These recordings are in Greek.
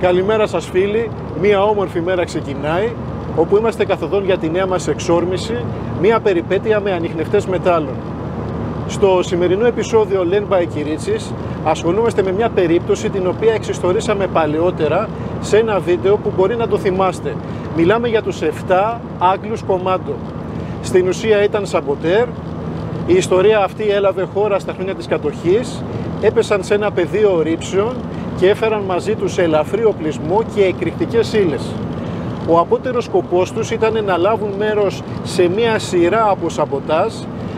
Καλημέρα σας φίλοι, μία όμορφη μέρα ξεκινάει, όπου είμαστε καθοδόν για τη νέα μας εξόρμηση, μία περιπέτεια με ανιχνευτές μετάλλων. Στο σημερινό επεισόδιο Learn by Κυρίτσης ασχολούμαστε με μια περίπτωση την οποία εξιστορήσαμε παλαιότερα σε ένα βίντεο που μπορεί να το θυμάστε. Μιλάμε για τους 7 Άγγλους κομμάντο. Στην ουσία ήταν σαμποτέρ. Η ιστορία αυτή έλαβε χώρα στα χρόνια της κατοχής, έπεσαν σε ένα πεδίο ρήψεων και έφεραν μαζί τους ελαφρύ οπλισμό και εκρηκτικές ύλες. Ο απότερος σκοπός τους ήταν να λάβουν μέρος σε μια σειρά από σαμποτάζ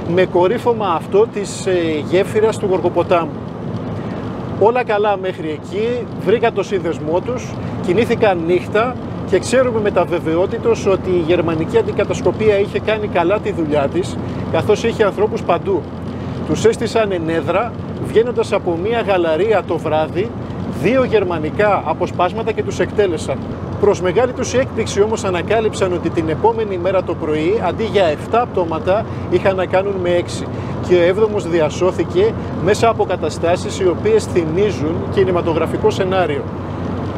με κορύφωμα αυτό της γέφυρας του Γοργοποτάμου. Όλα καλά μέχρι εκεί, βρήκα το σύνδεσμό τους, κινήθηκαν νύχτα και ξέρουμε με τα βεβαιότητος ότι η γερμανική αντικατασκοπία είχε κάνει καλά τη δουλειά της, καθώς είχε ανθρώπους παντού. Τους έστησαν ενέδρα, βγαίνοντας από μια γαλαρία το βράδυ, 2 γερμανικά αποσπάσματα και τους εκτέλεσαν. Προς μεγάλη τους έκπληξη όμως ανακάλυψαν ότι την επόμενη μέρα το πρωί, αντί για 7 πτώματα, είχαν να κάνουν με 6. Και ο 7ος διασώθηκε μέσα από καταστάσεις οι οποίες θυμίζουν κινηματογραφικό σενάριο.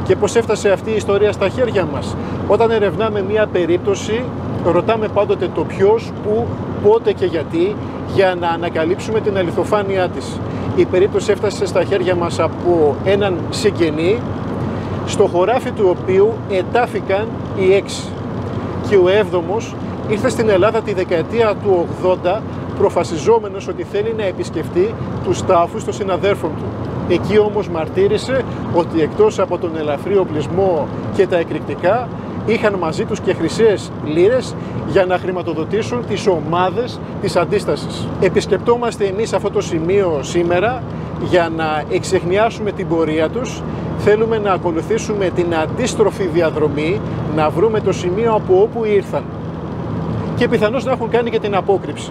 Και πώς έφτασε αυτή η ιστορία στα χέρια μας? Όταν ερευνάμε μία περίπτωση, ρωτάμε πάντοτε το ποιος, πού, πότε και γιατί, για να ανακαλύψουμε την αληθοφάνειά της. Η περίπτωση έφτασε στα χέρια μας από έναν συγγενή, στο χωράφι του οποίου ετάφηκαν οι 6. Και ο 7ος ήρθε στην Ελλάδα τη δεκαετία του 80, προφασιζόμενος ότι θέλει να επισκεφτεί τους τάφους των συναδέρφων του. Εκεί όμως μαρτύρησε ότι εκτός από τον ελαφρύ οπλισμό και τα εκρηκτικά, είχαν μαζί τους και χρυσές λίρες για να χρηματοδοτήσουν τις ομάδες της αντίστασης. Επισκεπτόμαστε εμείς αυτό το σημείο σήμερα για να εξεχνιάσουμε την πορεία τους. Θέλουμε να ακολουθήσουμε την αντίστροφη διαδρομή, να βρούμε το σημείο από όπου ήρθαν. Και πιθανώς να έχουν κάνει και την απόκρυψη.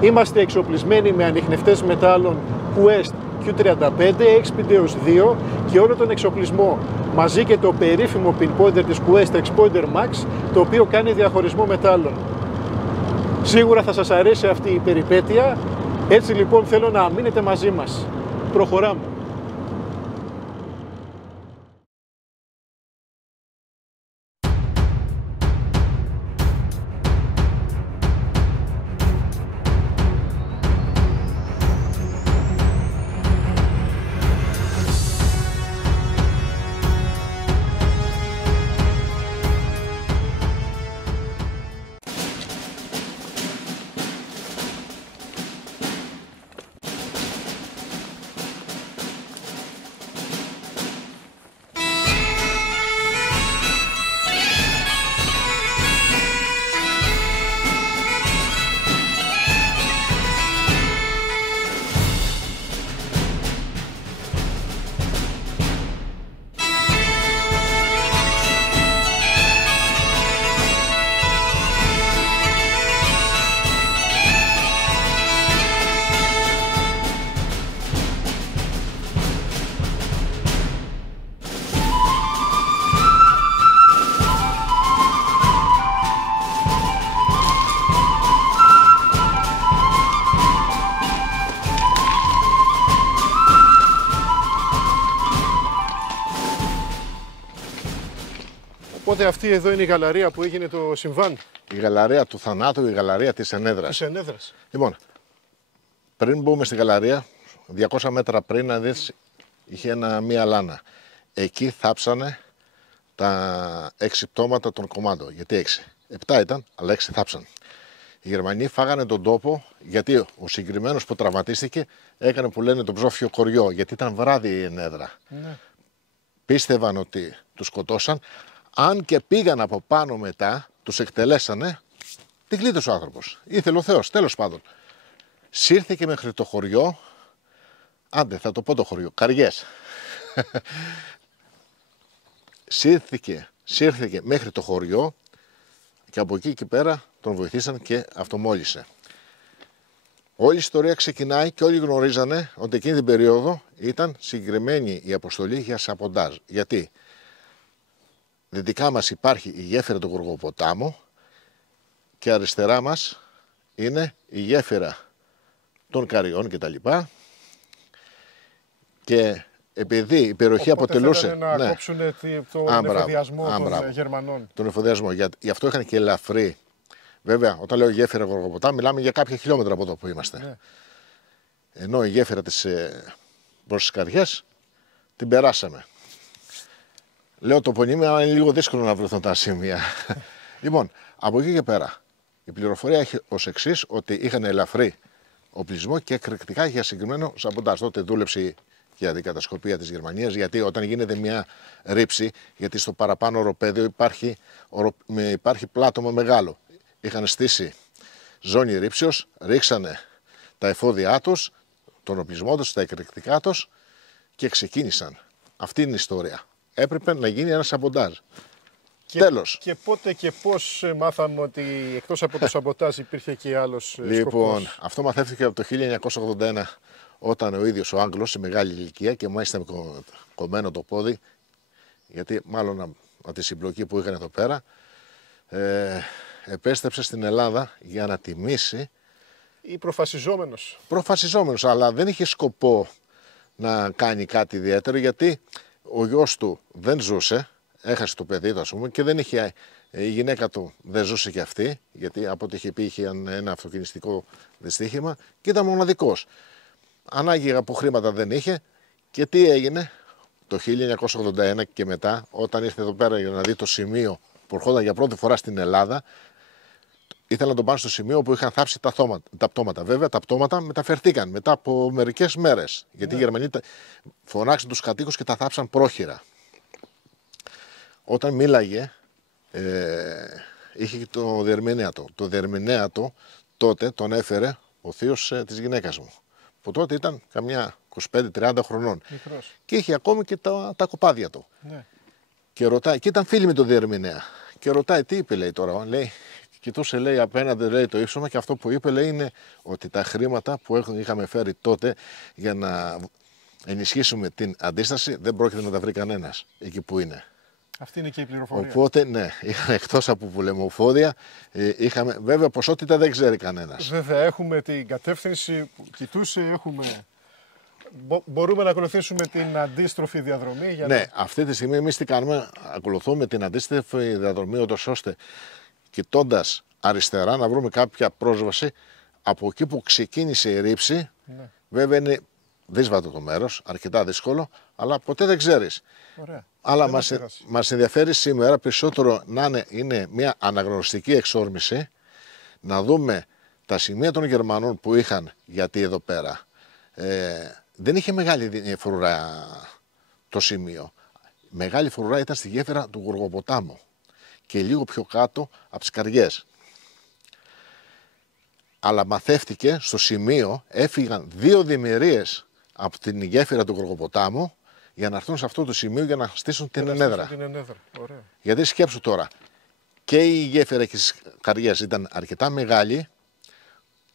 Είμαστε εξοπλισμένοι με ανιχνευτές μετάλλων Quest Q35, X-Pideus 2 και όλο τον εξοπλισμό, μαζί και το περίφημο pinpointer της Quest X-Pointer Max, το οποίο κάνει διαχωρισμό μετάλλων. Σίγουρα θα σας αρέσει αυτή η περιπέτεια, έτσι λοιπόν θέλω να μείνετε μαζί μας. Προχωράμε. Οπότε αυτή εδώ είναι η γαλαρία που έγινε το συμβάν. Η γαλαρία του θανάτου, η γαλαρία της ενέδρας. Της ενέδρας. Λοιπόν, πριν μπούμε στη γαλαρία, 200 μέτρα πριν να δεις, είχε μία λάνα. Εκεί θάψανε τα 6 πτώματα των κομμάντων. Γιατί 6? 7 ήταν, αλλά 6 θάψαν. Οι Γερμανοί φάγανε τον τόπο, γιατί ο συγκεκριμένος που τραυματίστηκε έκανε που λένε το ψόφιο κοριό, γιατί ήταν βράδυ η ενέδρα. Ναι. Πίστευαν ότι τους σκοτώσαν. Αν και πήγαν από πάνω μετά, τους εκτελέσανε, τη γλίτωσε ο άνθρωπος. Ήθελε ο Θεός, τέλος πάντων. Σύρθηκε μέχρι το χωριό, άντε θα το πω το χωριό, Καριές. Σύρθηκε μέχρι το χωριό και από εκεί και πέρα τον βοηθήσαν και αυτομόλυσε. Όλη η ιστορία ξεκινάει και όλοι γνωρίζανε ότι εκείνη την περίοδο ήταν συγκεκριμένη η αποστολή για σαποντάζ. Γιατί δυτικά μας υπάρχει η γέφυρα του Γοργοποτάμου και αριστερά μας είναι η γέφυρα των Καριών κτλ. Και επειδή η περιοχή αποτελούσε. Να κόψουν τον εφοδιασμό των Γερμανών. Τον εφοδιασμό. Γι' αυτό είχαν και ελαφρύ. Βέβαια, όταν λέω γέφυρα Γοργοποτάμου, μιλάμε για κάποια χιλιόμετρα από εδώ που είμαστε. Ναι. Ενώ η γέφυρα προς τις Καριές την περάσαμε. Λέω τοπονύμια, αλλά είναι λίγο δύσκολο να βρεθούν τα σημεία. Λοιπόν, από εκεί και πέρα, η πληροφορία έχει ως εξής, ότι είχαν ελαφρύ οπλισμό και εκρηκτικά για συγκεκριμένο σαμποντάζ. Τότε δούλεψε η αντικατασκοπία της Γερμανίας, γιατί όταν γίνεται μια ρήψη, γιατί στο παραπάνω οροπέδιο υπάρχει πλάτωμα μεγάλο. Είχαν στήσει ζώνη ρήψεως, ρίξανε τα εφόδια τους, τον οπλισμό τους, τα εκρηκτικά τους και ξεκίνησαν. Αυτή είναι η ιστορία. Έπρεπε να γίνει ένα σαμποντάζ. Τέλος. Και πότε και πώς μάθαμε ότι εκτός από το σαμποντάζ υπήρχε και άλλος σκοπός? Λοιπόν, αυτό μαθαίθηκε από το 1981, όταν ο ίδιος ο Άγγλος σε μεγάλη ηλικία και μάλιστα με κομμένο το πόδι, γιατί μάλλον από τη συμπλοκή που είχαν εδώ πέρα, επέστρεψε στην Ελλάδα για να τιμήσει. Ή προφασιζόμενος. Προφασιζόμενος, αλλά δεν είχε σκοπό να κάνει κάτι ιδιαίτερο, γιατί ο γιος του δεν ζούσε, έχασε το παιδί του, ας πούμε, και δεν είχε, η γυναίκα του δεν ζούσε και αυτή, γιατί από ό,τι είχε πει είχε ένα αυτοκινηστικό δυστύχημα και ήταν μοναδικός. Ανάγκη από χρήματα δεν είχε και τι έγινε το 1981 και μετά, όταν ήρθε εδώ πέρα για να δει το σημείο που ερχόταν για πρώτη φορά στην Ελλάδα, ήθελαν να τον πάνε στο σημείο που είχαν θάψει τα πτώματα. Βέβαια, τα πτώματα μεταφερθήκαν μετά από μερικές μέρες. Γιατί οι Γερμανοί φωνάξαν τους κατοίκους και τα θάψαν πρόχειρα. Όταν μίλαγε, είχε και το διερμηνέα του. Το διερμηνέα του τότε τον έφερε ο θείος της γυναίκας μου. Που τότε ήταν καμιά 25-30 χρονών. Μικρός. Και είχε ακόμη και τα κοπάδια του. Ναι. Και ρωτάει, και ήταν φίλοι με τον διερμηνέα. Και ρωτάει, τι είπε, λέει τώρα, λέει. Κοιτούσε, λέει, απέναντι, λέει, το ύψωμα, και αυτό που είπε, λέει, είναι ότι τα χρήματα που είχαμε φέρει τότε για να ενισχύσουμε την αντίσταση δεν πρόκειται να τα βρει κανένας εκεί που είναι. Αυτή είναι και η πληροφορία. Οπότε, ναι, εκτός από πολεμοφόδια, είχαμε, βέβαια, ποσότητα δεν ξέρει κανένας. Βέβαια, έχουμε την κατεύθυνση που κοιτούσε, μπορούμε να ακολουθήσουμε την αντίστροφη διαδρομή. Ναι, αυτή τη στιγμή εμείς τι κάνουμε, ακολουθούμε την αντίστροφη διαδρομή, ώστε κοιτώντας αριστερά να βρούμε κάποια πρόσβαση από εκεί που ξεκίνησε η ρήψη. Ναι. Βέβαια είναι δύσβατο το μέρος, αρκετά δύσκολο, αλλά ποτέ δεν ξέρεις. Ωραία. Αλλά μας ενδιαφέρει σήμερα περισσότερο να είναι μια αναγνωριστική εξόρμηση, να δούμε τα σημεία των Γερμανών που είχαν, γιατί εδώ πέρα δεν είχε μεγάλη φρουρά το σημείο. Μεγάλη φρουρά ήταν στη γέφυρα του Γοργοποτάμου και λίγο πιο κάτω από τις Καριές. Αλλά μαθεύτηκε στο σημείο, έφυγαν 2 δημιουργίες από την γέφυρα του Γοργοποτάμου για να έρθουν σε αυτό το σημείο για να στήσουν την ενέδρα. Ωραία. Γιατί σκέψου τώρα, και η γέφυρα και τις Καριές ήταν αρκετά μεγάλη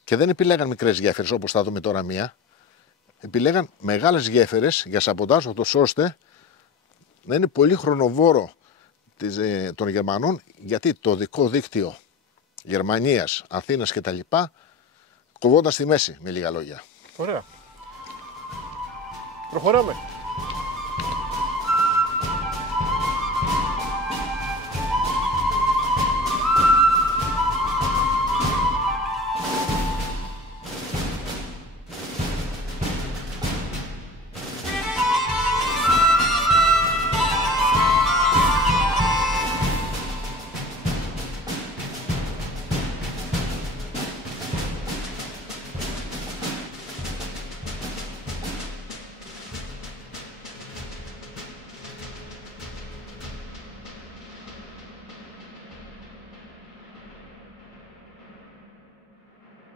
και δεν επιλέγαν μικρές γέφυρες όπως θα δούμε τώρα μία. Επιλέγαν μεγάλες γέφυρες για σαμποντάζ, ώστε να είναι πολύ χρονοβόρο των Γερμανών, γιατί το δικό δίκτυο Γερμανίας, Αθήνας κτλ. Κοβόταν στη μέση, με λίγα λόγια. Ωραία. Προχωράμε.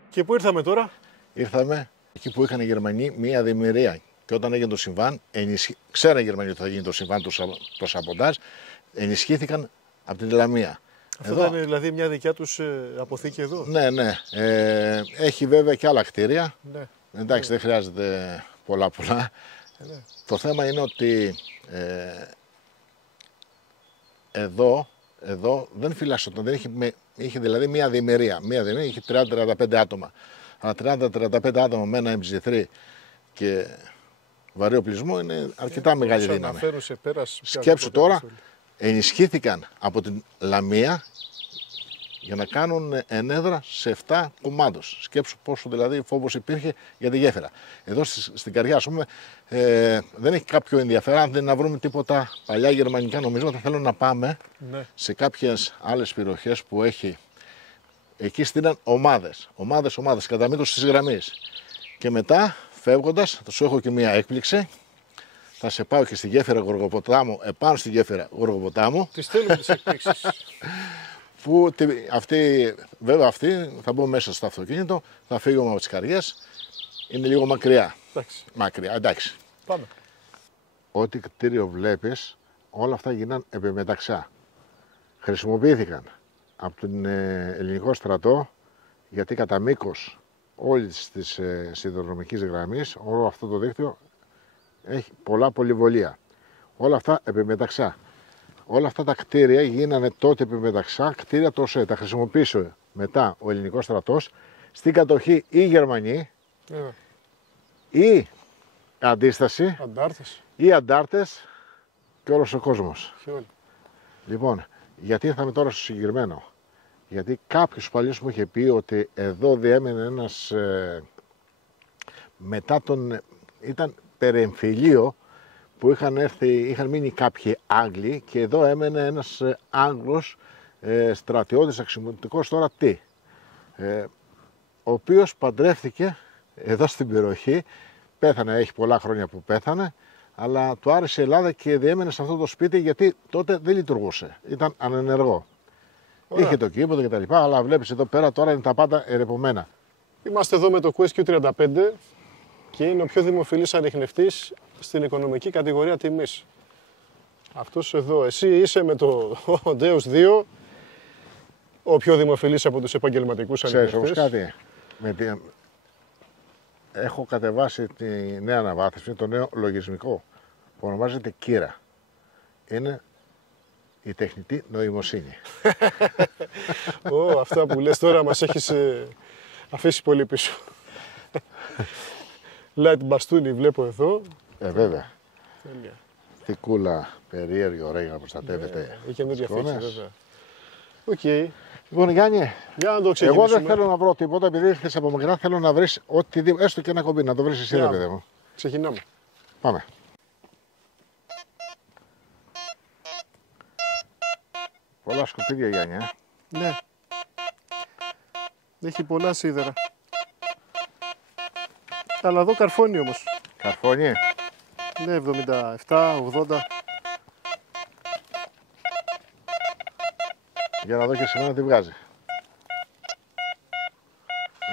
Και πού ήρθαμε τώρα? Ήρθαμε εκεί που είχαν οι Γερμανοί μία δημιουργία. Και όταν έγινε το συμβάν, ξέραν οι Γερμανοί ότι θα γίνει το συμβάν, το σαμποντάζ, ενισχύθηκαν από την Λαμία. Αυτό ήταν δηλαδή μια δικιά τους αποθήκη εδώ? Ναι, ναι. Έχει βέβαια και άλλα κτίρια. Ναι. Εντάξει, δεν χρειάζεται πολλά. Ναι. Το θέμα είναι ότι εδώ δεν φυλάσσονταν, είχε δηλαδή μία διημερία. Μία διημερία είχε 30-35 άτομα. Αλλά 30-35 άτομα με ένα MG3 και βαρύ οπλισμό είναι αρκετά μεγάλη δύναμη. Σκέψου τώρα, ενισχύθηκαν από την Λαμία για να κάνουν ενέδρα σε 7 κομμάτους. Σκέψου πόσο δηλαδή φόβος υπήρχε για τη γέφυρα. Εδώ στην Καρδιά, ας πούμε, δεν έχει κάποιο ενδιαφέρον. Αν δεν να βρούμε τίποτα παλιά γερμανικά νομίσματα, θέλω να πάμε σε κάποιες άλλες περιοχές που έχει. Εκεί στείλαν ομάδες, κατά μήκος της γραμμής. Και μετά, φεύγοντας, θα σου έχω και μία έκπληξη. Θα σε πάω και στη γέφυρα Γοργοποτάμου, επάνω στη γέφυρα Γοργοποτάμου. Τις θέλουμε τις εκπλήξεις. Που βέβαια αυτή θα μπω μέσα στο αυτοκίνητο, θα φύγουμε από τις Καριές. Είναι λίγο μακριά. Μακριά, εντάξει. Πάμε. Ό,τι κτίριο βλέπεις, όλα αυτά γίναν επιμεταξά. Χρησιμοποιήθηκαν από τον ελληνικό στρατό, γιατί κατά μήκος όλης της σιδηροδρομικής γραμμής, όλο αυτό το δίκτυο έχει πολλά πολυβολία. Όλα αυτά επιμεταξά. Όλα αυτά τα κτίρια γίνανε τότε επιμεταξά κτίρια του ΟΣΕ. Τα χρησιμοποίησε μετά ο ελληνικός στρατός στην κατοχή ή Γερμανοί ή αντίσταση ή αντάρτες και όλος ο κόσμος. Λοιπόν, γιατί ήρθαμε τώρα στο συγκεκριμένο? Γιατί κάποιος παλιός μου είχε πει ότι εδώ διέμενε ένας μετά τον... ήταν περεμφυλίο που είχαν μείνει κάποιοι Άγγλοι και εδώ έμενε ένας Άγγλος στρατιώτης αξιωματικός τώρα τι, ο οποίος παντρεύτηκε εδώ στην περιοχή, πέθανε, έχει πολλά χρόνια που πέθανε, αλλά του άρεσε η Ελλάδα και διέμενε σε αυτό το σπίτι γιατί τότε δεν λειτουργούσε, ήταν ανενεργό. Είχε το κήπο και τα λοιπά, αλλά βλέπεις εδώ πέρα τώρα είναι τα πάντα ερεπωμένα. Είμαστε εδώ με το Quest Q35 και είναι ο πιο δημοφιλής ανιχνευτής στην οικονομική κατηγορία τιμής. Αυτός εδώ, εσύ είσαι με το Deus 2, ο πιο δημοφιλής από τους επαγγελματικούς ανιχνευτές. Ξέρεις όμως κάτι, έχω κατεβάσει τη νέα αναβάθμιση, το νέο λογισμικό που ονομάζεται Κύρα. Είναι η τεχνητή νοημοσύνη. Αυτά που λες τώρα μας έχεις αφήσει πολύ πίσω. Light μπαστούνι βλέπω εδώ. Βέβαια. Θικούλα, περίεργη, ωραία να προστατεύεται. Είχε καινούργια φύση, βέβαια. Οκ. Λοιπόν, Γιάννη, για να το ξεκινήσουμε. Εγώ δεν θέλω να βρω τίποτα, επειδή ήρθες από μικρά, θέλω να βρεις οτιδήποτε, έστω και ένα κομπί, να το βρεις εσύ, ρε παιδί μου. Ξεκινάμε. Πάμε. Πολλά σκουπίδια, Γιάννη, Ναι. Έχει πολλά σίδερα. Αλλά εδώ καρφώνει όμως. Καρφώνει. Ναι, 77, 80. Για να δω και σήμερα τι βγάζει.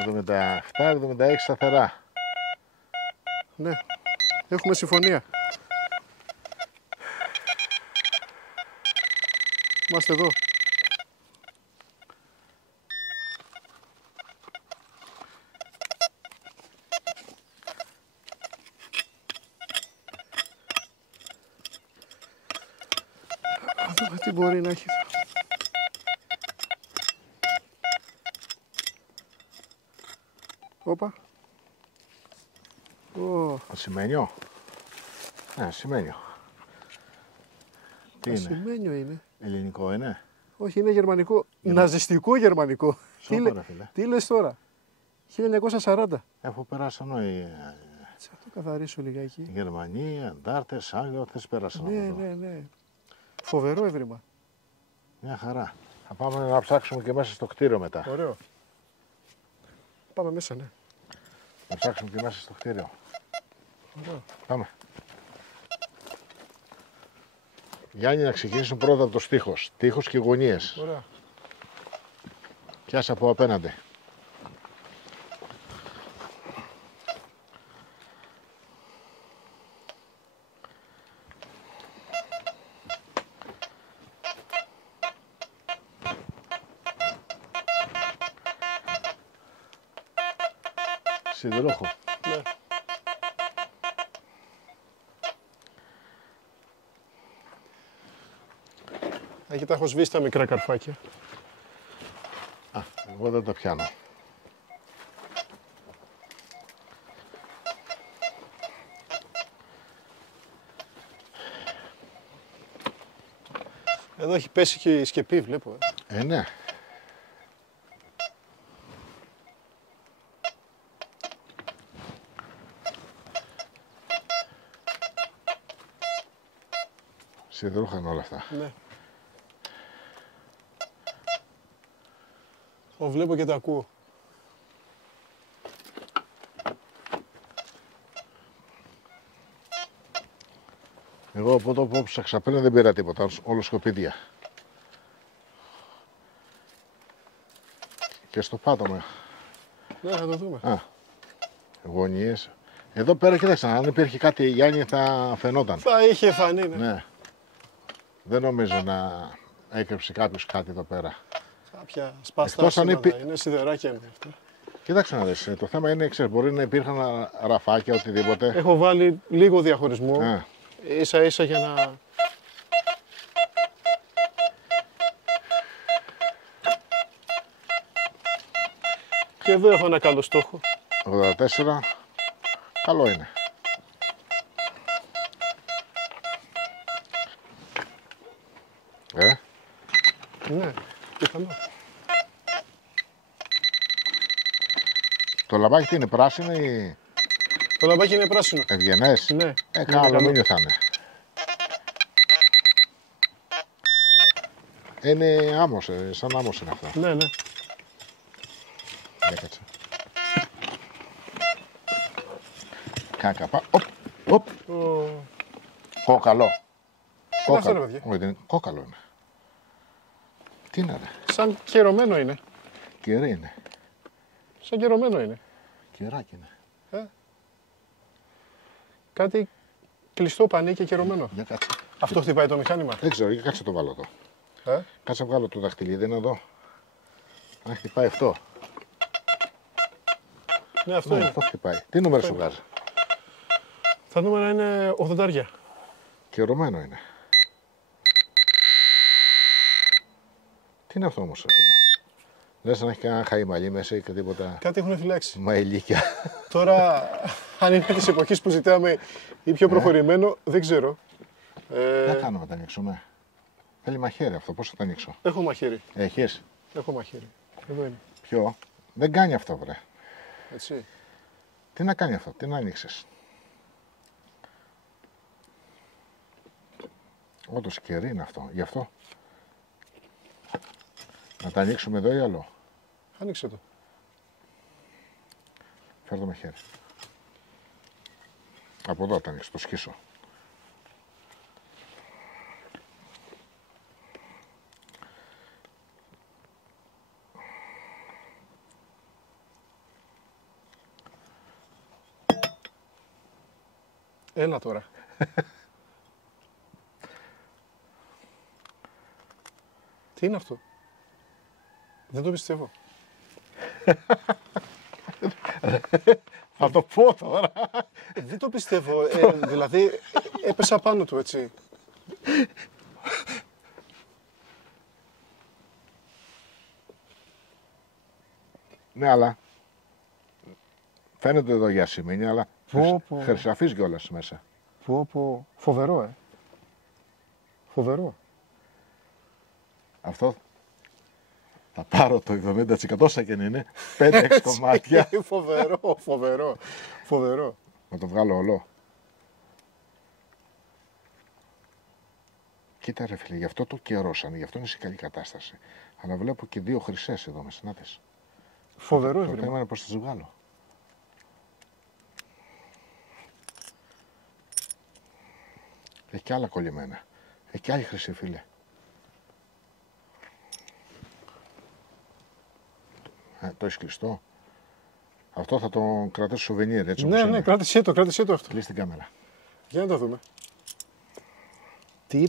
77, 76 σταθερά. Ναι, έχουμε συμφωνία. Είμαστε εδώ. Να δούμε τι μπορεί να έχει. Όπα. Ασημένιο. Ναι, ασημένιο. Τι είναι? Ασημένιο είναι. Ελληνικό είναι. Όχι, είναι γερμανικό. Ναζιστικό γερμανικό. Τι λες τώρα. 1940. Έχω περάσει ενώ Θα το καθαρίσω λιγάκι. οι Γερμανοί, αντάρτες, Άγγλοι, αυτές πέρασαν. Ναι. Φοβερό έβριμα. Μια χαρά. Θα πάμε να ψάξουμε και μέσα στο κτίριο μετά. Ωραίο. Πάμε μέσα, ναι. Να ψάξουμε και μέσα στο κτίριο. Ωραίο. Πάμε. Γιάννη, να ξεκινήσουμε πρώτα από το στίχος. Τείχος και γωνίες. Ωραία. Πιάσα από απέναντι. Σιδηρόχο. Ναι. Εκεί τα έχω σβήσει τα μικρά καρφάκια. Εγώ δεν το πιάνω. Εδώ έχει πέσει και η σκεπή, βλέπω. Ναι. Σιδερούχαν όλα αυτά. Ναι. Το βλέπω και το ακούω. Εγώ από το που ξαπέλνω δεν πήρα τίποτα, όλο σκοπίδια. Και στο πάτωμα. Ναι, θα το δούμε. Α, γωνίες. Εδώ πέρα κοίταξε, αν υπήρχε κάτι Γιάννη θα φαινόταν. Θα είχε φανεί, ναι. Ναι. Δεν νομίζω να έκρυψε κάποιος κάτι εδώ πέρα. Κάποια σπαστά σήματα, είναι σιδεράκια είναι αυτά. Κοίταξε να δεις, το θέμα είναι, ξέρεις, μπορεί να υπήρχαν ραφάκια, οτιδήποτε. Έχω βάλει λίγο διαχωρισμό, ίσα ίσα για να... Και εδώ έχω ένα καλό στόχο. 84, καλό είναι. Ναι, πιθανό. Το λαμπάκι τι είναι, πράσινο ή... Το λαμπάκι είναι πράσινο. Ευγενές. Ναι. Κάνα αλουμίνιο θα είναι. Είναι άμμος, σαν άμμος είναι αυτό. Ναι, ναι. Για κάτσε. Κάκαπα. Οπ. Κόκαλο. Κόκαλο. Κόκαλο είναι. Τι είναι ρε. Σαν κερωμένο είναι. Κερί είναι. Σαν κερωμένο είναι. Κεράκι είναι. Κάτι κλειστό πανί και κερωμένο. Για κάτσε. Αυτό χτυπάει το μηχάνημα. Δεν ξέρω, για κάτσε το βάλω εδώ. Κάτσε να βγάλω το δαχτυλίδι, είναι εδώ. Αν χτυπάει αυτό. Ναι, αυτό είναι. Αυτό χτυπάει. Τι νούμερο σου βγάζει. Τα νούμερα είναι 80. Κερωμένο είναι. Τι είναι αυτό όμως, φίλε. Λες να έχει κανένα χαϊμαλί μέσα ή και τίποτα. Κάτι έχουν φυλάξει. Μαηλίκια. Τώρα, αν είναι της εποχής που ζητάμε ή πιο προχωρημένο, δεν ξέρω. Τι κάνουμε να τα ανοίξουμε. Θέλει μαχαίρι αυτό, πώς θα τα ανοίξω. Έχω μαχαίρι. Έχεις. Έχω μαχαίρι. Εδώ είναι. Ποιο. Δεν κάνει αυτό, βρε. Έτσι. Τι να κάνει αυτό, τι να ανοίξεις. Όντως κερί είναι αυτό, γι' αυτό. Να τα ανοίξουμε εδώ ή άλλο. Άνοιξε το. Φέρ' το μαχαίρι. Από εδώ τα ανοίξω, το σκίσω. Έλα τώρα. Τι είναι αυτό. Δεν το πιστεύω. Θα το πω τώρα. Δεν το πιστεύω. Δηλαδή έπεσα πάνω του έτσι. Ναι, αλλά φαίνεται εδώ για σημείνια, αλλά χρυσαφείς κιόλας μέσα. Φοβερό, Φοβερό. Αυτό θα πάρω το 70% όσα και είναι, 5-6 κομμάτια. Φοβερό. Να το βγάλω όλο. Κοίτα ρε φίλε, γι' αυτό το καιρώσανε, γι' αυτό είναι σε καλή κατάσταση. Αλλά βλέπω και 2 χρυσές εδώ μέσα, να τες. Φοβερό, Το θέμα είναι πώς θα τις βγάλω. Έχει κι άλλα κολλημένα. Έχει κι άλλη χρυσή, φίλε. Το έχεις κλειστό. Αυτό θα το κρατήσω σουβενίρ, έτσι όπως είναι. Ναι, κράτησέ το αυτό. Κλείς την κάμερα. Για να το δούμε. Τι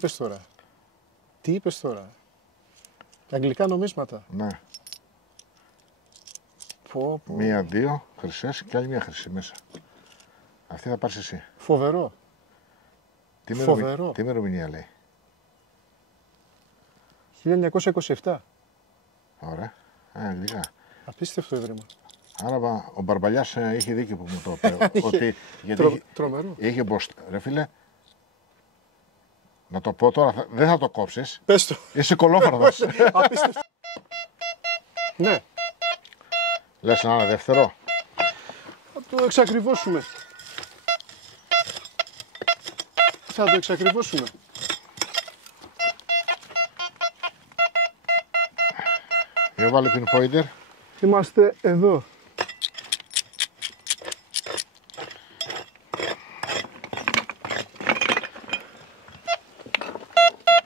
είπες τώρα. Αγγλικά νομίσματα. Ναι. 1-2 χρυσές και άλλη 1 χρυσή μέσα. Αυτή θα πάρεις εσύ. Φοβερό. Τι ημερομηνία λέει. 1927. Ωραία. Αγγλικά. Απίστευτο ίδρυμα. Άρα ο Μπαρμπαλιάς είχε δίκιο που μου το είπε. Ότι Τρομερό. είχε μπροστά. Ρε φίλε, Να το πω τώρα, δεν θα το κόψεις. Πες το. Είσαι κολόφαρδος. Απίστευτο. Ναι. Λες ένα δεύτερο. Θα το εξακριβώσουμε. Θα το εξακριβώσουμε. Για βάλε pinpointer. Είμαστε εδώ.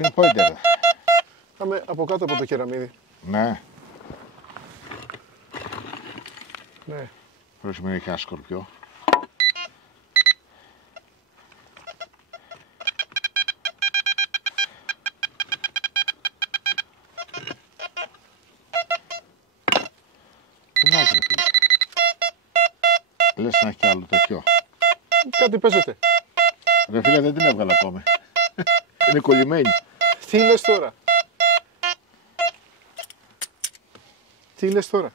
Pinpointer. Πάμε από κάτω από το κεραμίδι. Ναι. Ναι. Πρέπει να έχει ένα σκορπιό. Τι να έχει, ρε φίλε. Λες να έχει κι άλλο τέτοιο. Κάτι παίζεται. Ρε φίλε, δεν την έβγαλα ακόμη. Είναι κολλημένη. Τι λες τώρα. Τι λες τώρα.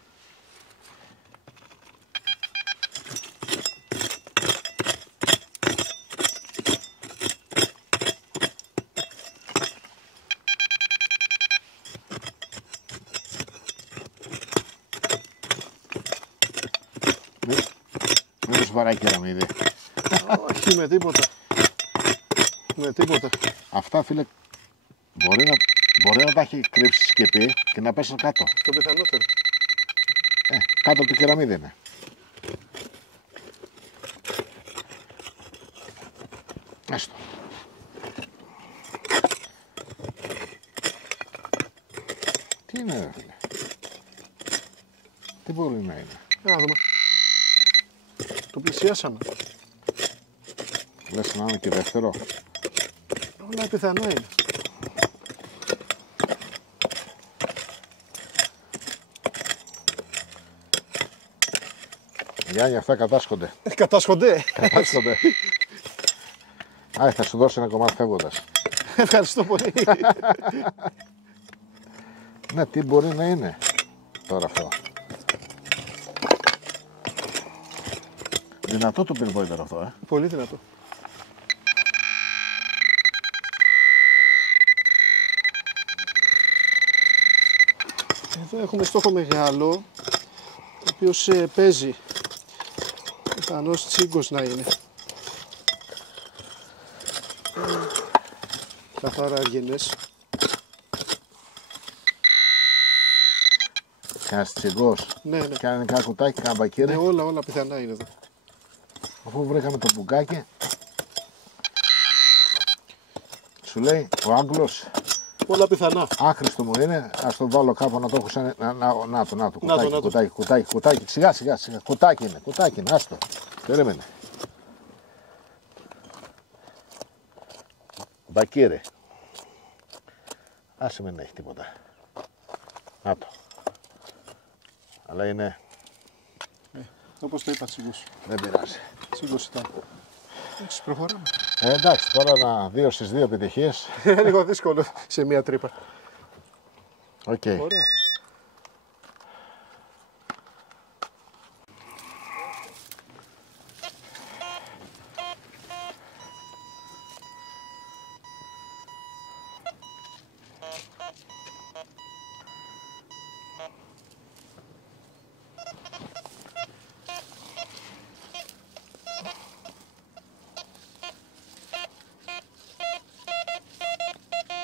Δεν σου βαράει κεραμίδι. Όχι με τίποτα. Με τίποτα. Αυτά, φίλε, μπορεί να τα έχει κρύψει σκεπή και να πέσουν κάτω. Το πιθανότερο. Κάτω από το κεραμίδι είναι. Έστω. Τι είναι, ρε φίλε. Τι μπορεί να είναι. Να δούμε. Το πλησιάσαμε. Λες να είναι και δεύτερο. Όλα πιθανό είναι. Γιάννη, αυτά κατάσχονται. Κατάσχονται. Κατάσχονται. Άι, θα σου δώσω ένα κομμάτι φεύγοντας. Ευχαριστώ πολύ. Ναι, τι μπορεί να είναι τώρα αυτό. Δυνατό το pinpointer αυτό, Πολύ δυνατό. Εδώ έχουμε στόχο μεγάλο, ο οποίος παίζει. Πιθανώς τσίγκος να είναι. Καθαρά αργενές. Κανένας τσιγκός. Ναι, ναι. Και ένα κουτάκι, κάνα μπακίρι. Ναι, όλα πιθανά είναι εδώ. Αφού βρήκαμε το μπουκάκι, σου λέει ο Άγγλος, Όλα πιθανά. άχρηστο μου είναι, ας το βάλω κάπου να το έχω σαν... Να το, Να το. κουτάκι, σιγά, κουτάκι είναι, άστο, περίμενε. Μπακίρι. Άσε με να έχει τίποτα. Να το. Αλλά είναι... Όπως το είπα, τσίγκος. Δεν πειράζει. Τσίγκος ήταν. Έτσι, προχωράμε. Εντάξει, τώρα 2 στις 2 επιτυχίες. Είναι λίγο δύσκολο σε μία τρύπα. Οκ. Ωραία.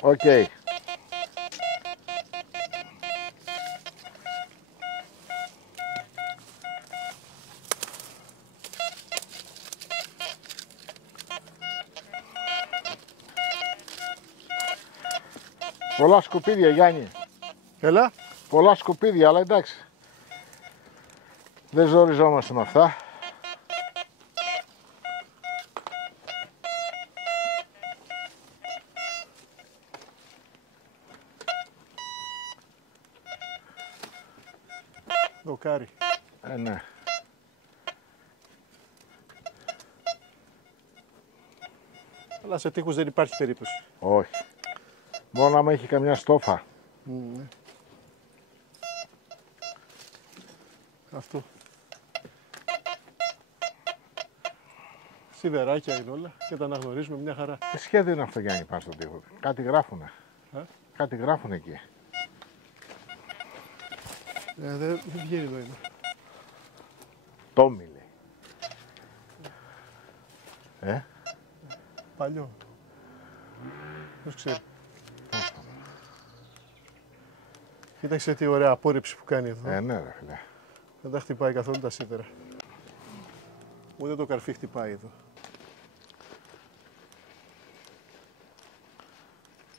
Οκ. Πολλά σκουπίδια, Γιάννη. Έλα. Πολλά σκουπίδια, αλλά εντάξει. Δεν ζοριζόμαστε με αυτά. Δοκάρι. Ναι. Αλλά σε τείχους δεν υπάρχει περίπτωση. Όχι. Μόνο άμα έχει καμιά στόφα. Ναι. Αυτό. Σιδεράκια είναι όλα και τα αναγνωρίζουμε μια χαρά. Τι σχέδιο είναι αυτό, Γιάννη, πάνω στον τοίχο? Κάτι γράφουνε. Κάτι γράφουνε εκεί. Δεν βγαίνει νόημα. Τόμι λέει. Παλιό. Ποιος ξέρει. Κοίταξε τι ωραία απόρριψη που κάνει εδώ. Ναι ρε φίλε. Δεν τα χτυπάει καθόλου τα σίδερα. Ούτε το καρφί χτυπάει εδώ.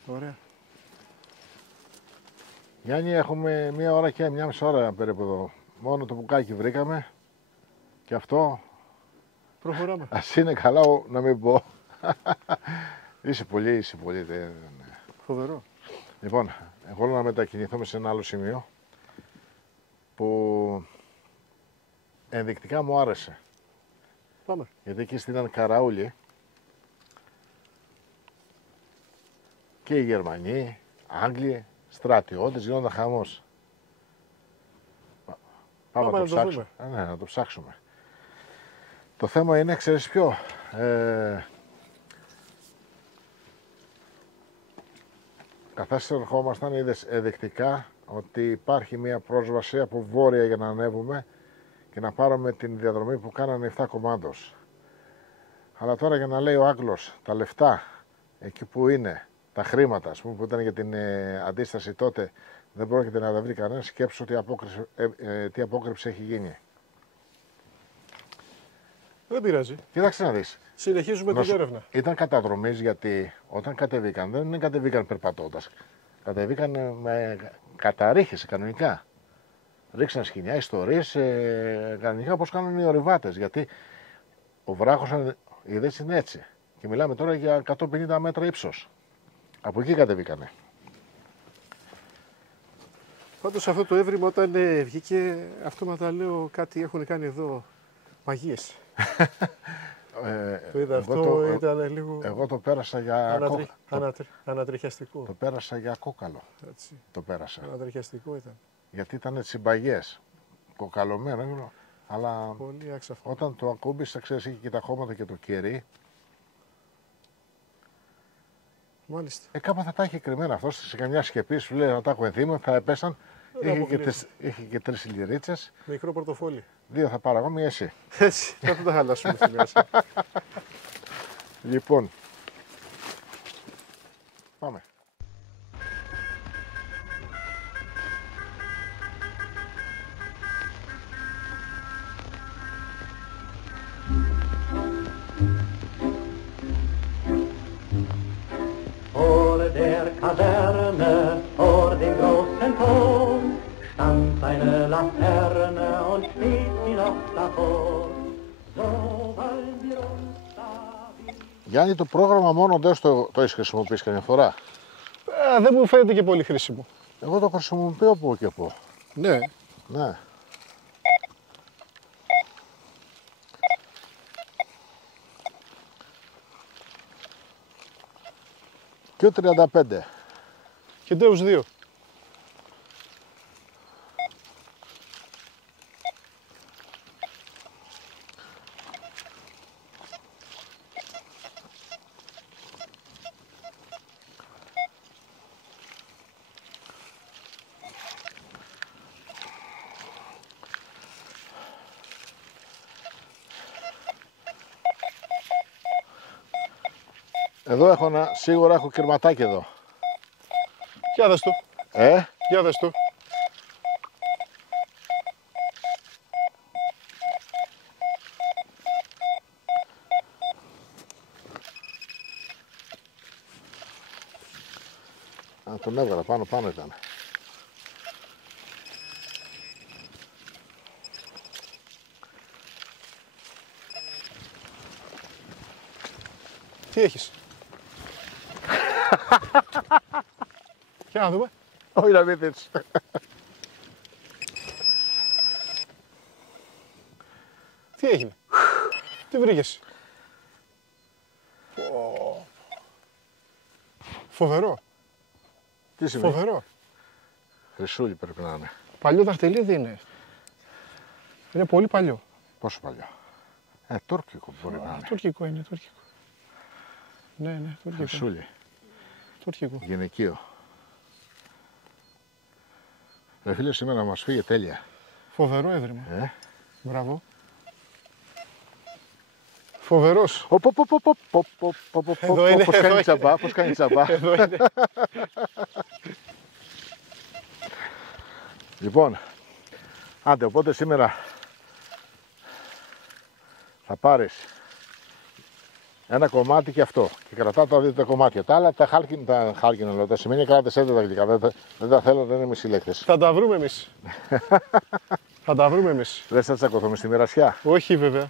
Ωραία. Γιάννη, έχουμε 1 ώρα και 1,5 ώρα περίπου εδώ. Μόνο το μπουκάκι βρήκαμε. Και αυτό. Προχωράμε. Ας είναι καλά να μην πω. Είσαι πολύ. Φοβερό. Λοιπόν, εγώ θέλω να μετακινηθούμε σε ένα άλλο σημείο που ενδεικτικά μου άρεσε. Πάμε. Γιατί εκεί στείλαν καραούλι και οι Γερμανοί, Άγγλοι, στρατιώτες, γινόταν χαμός. Πάμε να το ψάξουμε. Ναι, να το ψάξουμε. Το θέμα είναι, ξέρεις ποιο, καθώς ερχόμασταν, είδες ενδεικτικά ότι υπάρχει μια πρόσβαση από βόρεια για να ανέβουμε και να πάρουμε την διαδρομή που κάνανε 7 κομμάντος. Αλλά τώρα για να λέει ο Άγγλος τα λεφτά εκεί που είναι, τα χρήματα ας πούμε, που ήταν για την αντίσταση τότε, δεν πρόκειται να τα βρει κανένας, σκέψου τι απόκρυψη έχει γίνει. Δεν πειράζει. Κοίταξε να δεις. Συνεχίζουμε την έρευνα. Ήταν καταδρομής γιατί όταν κατεβήκαν, δεν κατεβήκαν περπατώντας. Κατεβήκαν με καταρρίχηση κανονικά. Ρίξαν σκοινιά, ιστορίες, κανονικά όπως κάνουν οι ορειβάτες. Γιατί ο βράχος, είδες, είναι έτσι. Και μιλάμε τώρα για 150 μέτρα ύψος. Από εκεί κατεβήκανε. Πάντως αυτό το έβριμα όταν βγήκε, αυτόματα λέω κάτι έχουν κάνει εδώ μαγείες. Το είδα αυτό, ήταν λίγο... Εγώ το πέρασα για ανατριχιαστικό. Το πέρασα για κόκαλο. Έτσι. Το πέρασα. Ανατριχιαστικό ήταν. Γιατί ήταν τσιμπαγιές. Κοκαλωμένο. Αλλά πολύ άξαφο. Όταν το ακούμπησα, ξέρεις, είχε και τα χώματα και το κερί. Μάλιστα. Κάπου θα τα είχε κρυμμένα αυτό. Σε καμιά σκεπή σου λέει να τα έχω ενθύμω, θα έπεσαν. Είχε και 3 λιρίτσες. Μικρό πορτοφόλι. 2 θα πάρω εγώ, 1 εσύ. Έτσι, θα τα χαλάσουμε στη μέση. Λοιπόν, πάμε. Kaserne vor dem großen Tor stand eine Laterne und steht sie noch davor. So wollen wir uns da... Γιάννη, το πρόγραμμα μόνο δεν το έχεις χρησιμοποιήσει καμιά φορά? Δεν μου φαίνεται και πολύ χρήσιμο. Εγώ το χρησιμοποιώ που και που. Ναι. Ναι. Και ο 35. Και Ντέους 2. Εδώ έχω σίγουρα έχω κυρματάκι εδώ. Για δες το. Για δες το. Τον έβγαλα πάνω ήταν. Τι έχεις? Για να δούμε. Όχι να μην δεις. Τι έγινε? Τι βρήκες? Φοβερό. Τι σημαίνει? Φοβερό. Χρυσούλι πρέπει να είναι. Παλιό δαχτυλίδι είναι. Είναι πολύ παλιό. Πόσο παλιό? Τουρκικό μπορεί να είναι. Τουρκικό είναι, τουρκικό. Ναι, τουρκικό. Χρυσούλι. Τουρκικό. Γυναικείο. Ρε φίλε, σήμερα μας φύγε τέλεια. Φοβερό έβριμα. Μπράβο. Φοβερός. Εδώ είναι. Πώς κάνει τσαμπά, πώς κάνει τσαμπά. Εδώ είναι. Λοιπόν, άντε, οπότε σήμερα θα πάρεις ένα κομμάτι και αυτό και κρατάω τα δύο τα κομμάτια. Τα άλλα τα χάλκινα λέω, τα σημαίνει κράτησέ τα αγγλικά, δεν τα θέλω, δεν είναι μισηλέκτες. Θα τα βρούμε εμείς. Θα τα βρούμε εμείς. Δεν θα τσακωθούμε στη μοιρασιά. Όχι βέβαια.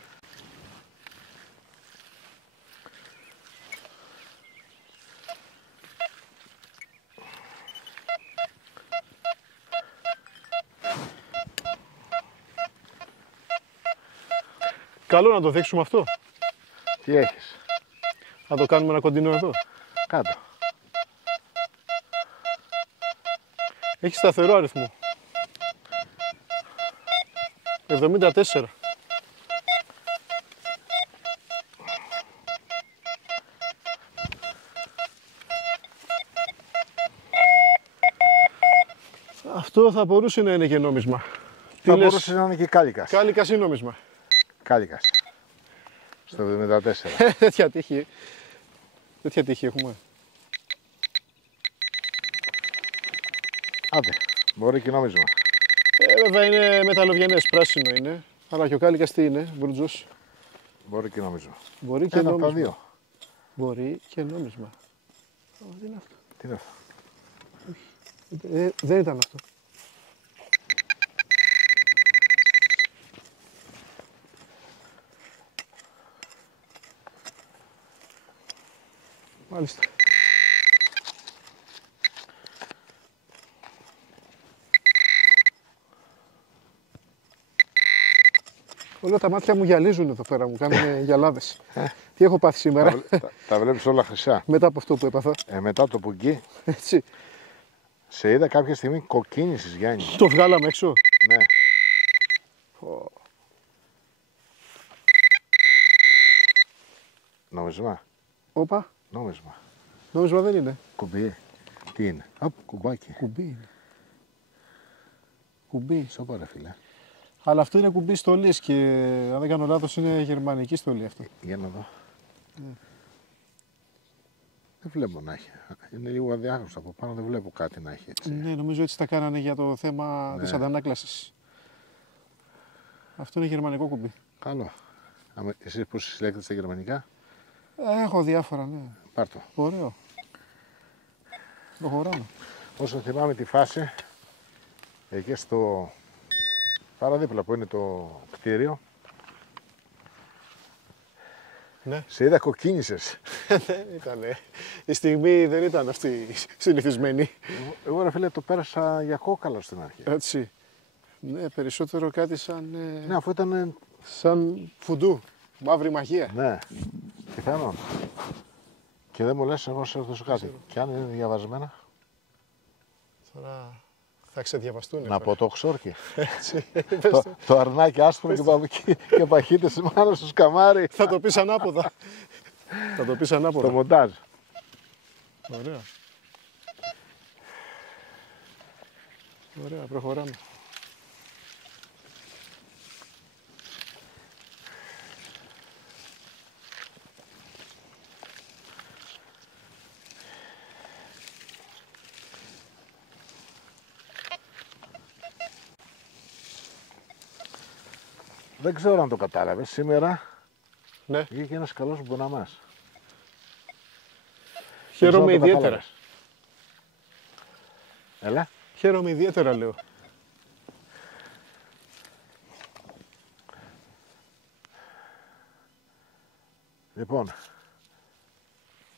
Καλό να το δείξουμε αυτό. Τι έχεις? Θα το κάνουμε ένα κοντινό εδώ. Κάτω. Έχει σταθερό αριθμό. 74. Αυτό θα μπορούσε να είναι και νόμισμα. Θα μπορούσε να είναι και κάλικας. Κάλικας ή νόμισμα. Κάλικας. Στο 74. Τέτοια τύχη. Τέτοια τύχη έχουμε. Άντε, μπορεί και νόμισμα. Βέβαια είναι μεταλλοβιανές, πράσινο είναι. Αλλά και ο κάλικας τι είναι, μπρουτζός. Μπορεί και νόμισμα. Μπορεί και Ένα από νόμισμα. τα δύο. Μπορεί και νόμισμα. Τι είναι αυτό? Τι είναι αυτό? Δεν ήταν αυτό. Μάλιστα. Όλα τα μάτια μου γυαλίζουν εδώ πέρα, μου κάνουν γυαλάδες. Τι έχω πάθει σήμερα. Τα βλέπεις όλα χρυσά. Μετά από αυτό που έπαθα. Μετά το πουγγί, Έτσι. σε είδα κάποια στιγμή κοκκίνησες, Γιάννη. Το βγάλαμε έξω. Ναι. Νόμισμα. Όπα. Νόμισμα. Νόμισμα δεν είναι. Κουμπί. Τι είναι? Κουμπάκι. Κουμπί είναι. Κουμπί. Σώπα ρε φίλε. Αλλά αυτό είναι κουμπί στολής και αν δεν κάνω λάθος είναι γερμανική στολή αυτό. Για να δω. Δεν βλέπω να έχει. Είναι λίγο αδιάγνωστο από πάνω, δεν βλέπω κάτι να έχει έτσι. Ναι, νομίζω έτσι τα κάνανε για το θέμα της αντανάκλασης. Αυτό είναι γερμανικό κουμπί. Καλό. Εσείς πώς συλλέγετε στα γερμανικά? Έχω διάφορα, ναι. Πάρ' το. Ωραίο. Προχωράμε. Όσο θυμάμαι τη φάση, εκεί στο παραδίπλα που είναι το κτίριο, Ναι. σε είδα κοκκίνησες. Δεν ήτανε. Η στιγμή δεν ήταν αυτή συνηθισμένη. Εγώ ρε φίλε το πέρασα για κόκαλο στην αρχή. Έτσι. Ναι, περισσότερο κάτι σαν... Ναι, αφού ήταν... σαν φουντού. Μαύρη μαγεία. Ναι, πιθανόν. Και δεν μου λες εγώ σε ρωτήσω κάτι. Και αν είναι διαβασμένα, Τώρα θα ξεδιαβαστούν. να πω το ξόρκι. Έτσι. Το αρνάκι άσπρο και παχύτες μάλλον στο σκαμάρι. Θα το πεις ανάποδα. Θα το πεις ανάποδα. Το μοντάζ. Ωραία. Ωραία, προχωράμε. Δεν ξέρω αν το κατάλαβες. Σήμερα Ναι. βγήκε ένας καλός μποναμάς. Χαίρομαι Δεν ξέρω αν το ιδιαίτερα. κατάλαβες. Έλα. Χαίρομαι ιδιαίτερα, λέω. Λοιπόν,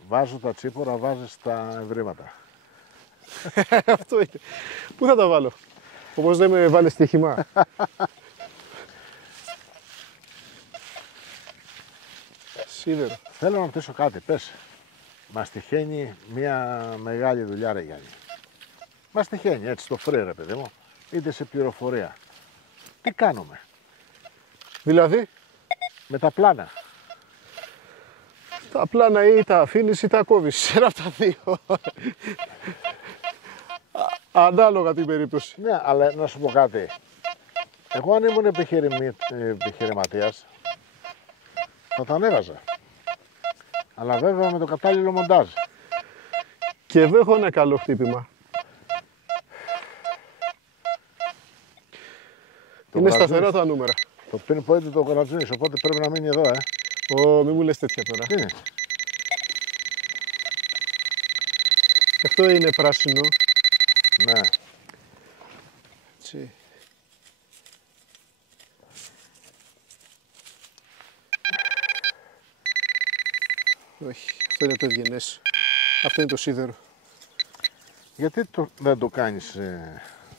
βάζω τα τσίπορα, βάζεις τα ευρήματα. Αυτό είναι. Πού θα τα βάλω? Όπως δεν με βάλες στοίχημα. Σίδερο. Θέλω να ρωτήσω κάτι, πες. Μας τυχαίνει μια μεγάλη δουλειά, ρε Γιάννη. Μας τυχαίνει έτσι στο φρέ, ρε παιδί μου, είτε σε πληροφορία. Τι κάνουμε? Δηλαδή, Με τα πλάνα. Τα πλάνα ή τα αφήνεις ή τα κόβεις. Ένα από τα δύο. Ανάλογα την περίπτωση. Ναι, αλλά να σου πω κάτι. Εγώ αν ήμουν επιχειρηματίας θα τα ανέβαζα. Αλλά βέβαια με το κατάλληλο μοντάζ. Και εδώ έχω ένα καλό χτύπημα. Είναι σταθερά τα νούμερα. Το pinpoint το γρατζούνις, οπότε πρέπει να μείνει εδώ, Μη μου λες τέτοια τώρα. Τι είναι? Αυτό είναι πράσινο. Ναι. Έτσι. Όχι, αυτό είναι το ευγενές. Αυτό είναι το σίδερο. Γιατί δεν το κάνεις,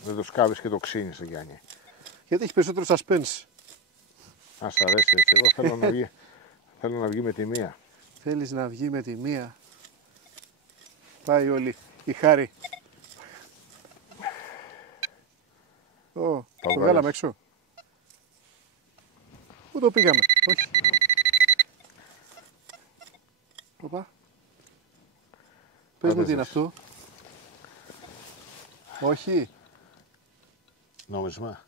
δεν το σκάβεις και το ξύνεις, Γιάννη? Γιατί έχει περισσότερο suspense. Αν σ' αρέσει έτσι, εγώ θέλω να βγει, θέλω να βγει με τη μία. Θέλεις να βγει με τη μία. Πάει όλη η χάρη. Το βγάλαμε έξω. Πού το πήγαμε? Όχι. Οπα. Πες μου τι είναι αυτό. Όχι. Νόμισμα.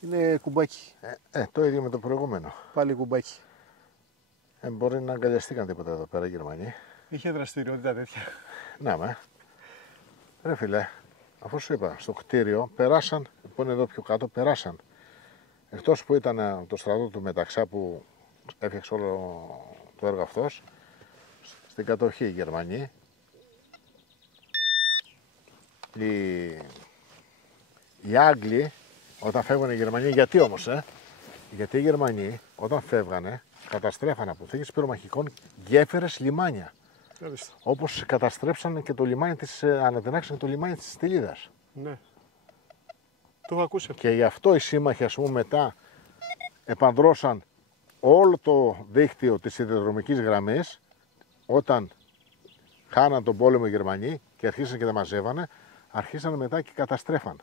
Είναι κουμπάκι. Το ίδιο με το προηγούμενο. Πάλι κουμπάκι. Μπορεί να αγκαλιαστήκαν τίποτα εδώ πέρα οι Γερμανοί. Είχε δραστηριότητα τέτοια. Να με. Ρε φίλε, αφού σου είπα, στο κτίριο περάσαν, που είναι εδώ πιο κάτω, περάσαν. Εκτός που ήταν το στρατό του Μεταξά που έφτιαξε όλο το έργο αυτός, στην κατοχή οι Γερμανοί. Οι Άγγλοι, όταν φεύγουν οι Γερμανοί, γιατί όμως, γιατί οι Γερμανοί όταν φεύγανε καταστρέφανε αποθήκες πυρομαχικών, γέφυρες, λιμάνια. Όπως καταστρέψανε και το λιμάνι της, ανατινάξανε το λιμάνι της Στυλίδας. Ναι. Το έχω ακούσει. Και γι' αυτό οι σύμμαχοι, ας πούμε, μετά επανδρώσαν όλο το δίκτυο της σιδηροδρομικής γραμμής, όταν χάναν τον πόλεμο οι Γερμανοί και αρχίσαν και τα μαζεύανε, αρχίσαν μετά και καταστρέφαν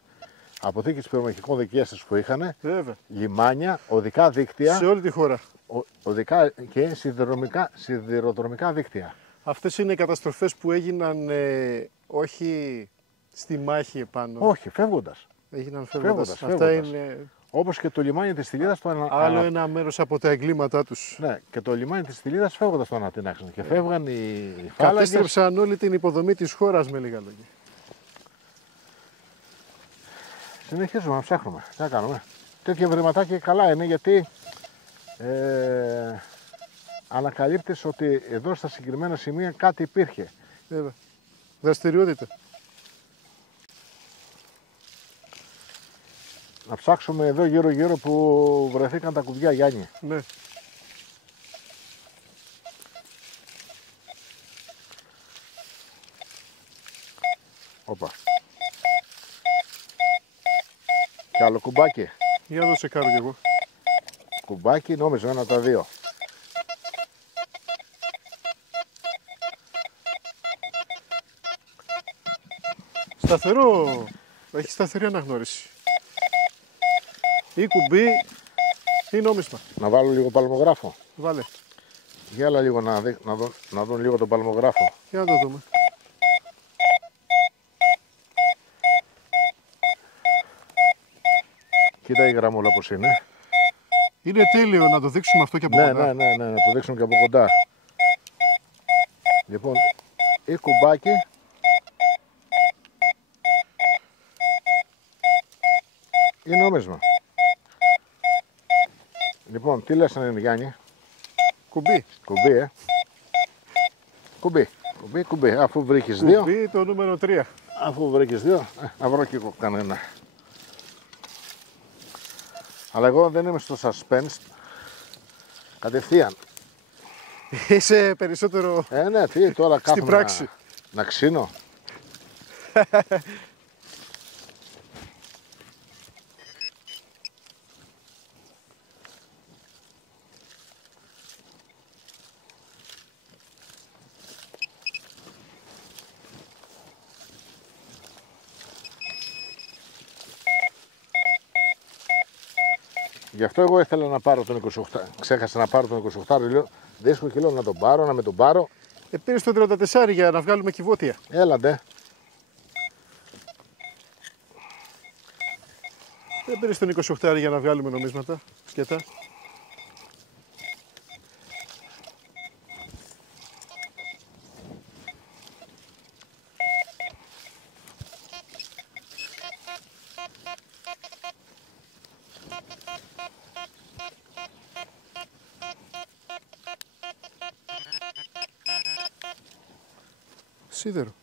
αποθήκες πυρομαχικών δικαίες που είχαν, λιμάνια, οδικά δίκτυα. Σε όλη τη χώρα. Οδικά και σιδηροδρομικά δίκτυα. Αυτές είναι οι καταστροφές που έγιναν όχι στη μάχη επάνω. Όχι, φεύγοντας. Έγιναν φεύγοντας. Αυτά είναι... Όπως και το λιμάνι της Στυλίδας το άλλο ένα μέρος από τα εγκλήματά τους. Ναι, και το λιμάνι της Στυλίδας φεύγοντας το ανατινάξαν. Και φεύγαν οι φάλαγγες. Κατέστρεψαν όλη την υποδομή της χώρας, με λίγα λόγια. Συνεχίζουμε να ψάχνουμε. Τι να κάνουμε. Τέτοια βρηματάκια καλά είναι, γιατί ανακαλύπτεις ότι εδώ στα συγκεκριμένα σημεία κάτι υπήρχε. Βέβαια. Δραστηριότητα. Να ψάξουμε εδώ γύρω-γύρω που βρεθήκαν τα κουβιά, Γιάννη. Ναι. Όπα. Κι άλλο κουμπάκι. Για δώσε κάρω κι εγώ. Κουμπάκι, νόμιζω ένα τα δύο. Σταθερό. Έχει σταθερή αναγνώριση. Ή κουμπί ή νόμισμα. Να βάλω λίγο παλμογράφο. Βάλε. Για έλα λίγο να δουν λίγο τον παλμογράφο. Για να το δούμε. Κοίτα η γραμμούλα πως είναι. Είναι τέλειο να το δείξουμε αυτό και από κοντά. Ναι, να το δείξουμε και από κοντά. Λοιπόν, ή κουμπάκι ή νόμισμα. Λοιπόν, τι λες να είναι, Γιάννη? Κουμπί. Κουμπί, Κουμπί. Αφού βρήκες δύο. Κουμπί το νούμερο 3. Αφού βρήκες δύο, να βρω και εγώ κανένα. Αλλά εγώ δεν είμαι στο suspense. Κατευθείαν. Είσαι περισσότερο Ναι, τι τώρα κάθομαι πράξη. να ξύνω. Γι' αυτό εγώ ήθελα να πάρω τον 28. Ξέχασα να πάρω τον 28. Λέω, δύσκολο και λέω να τον πάρω, να με τον πάρω. Πήρες τον 34 για να βγάλουμε κυβότια. Έλαντε. Δεν πήρες τον 28 για να βγάλουμε νομίσματα. Σκέτα. Σίδερο.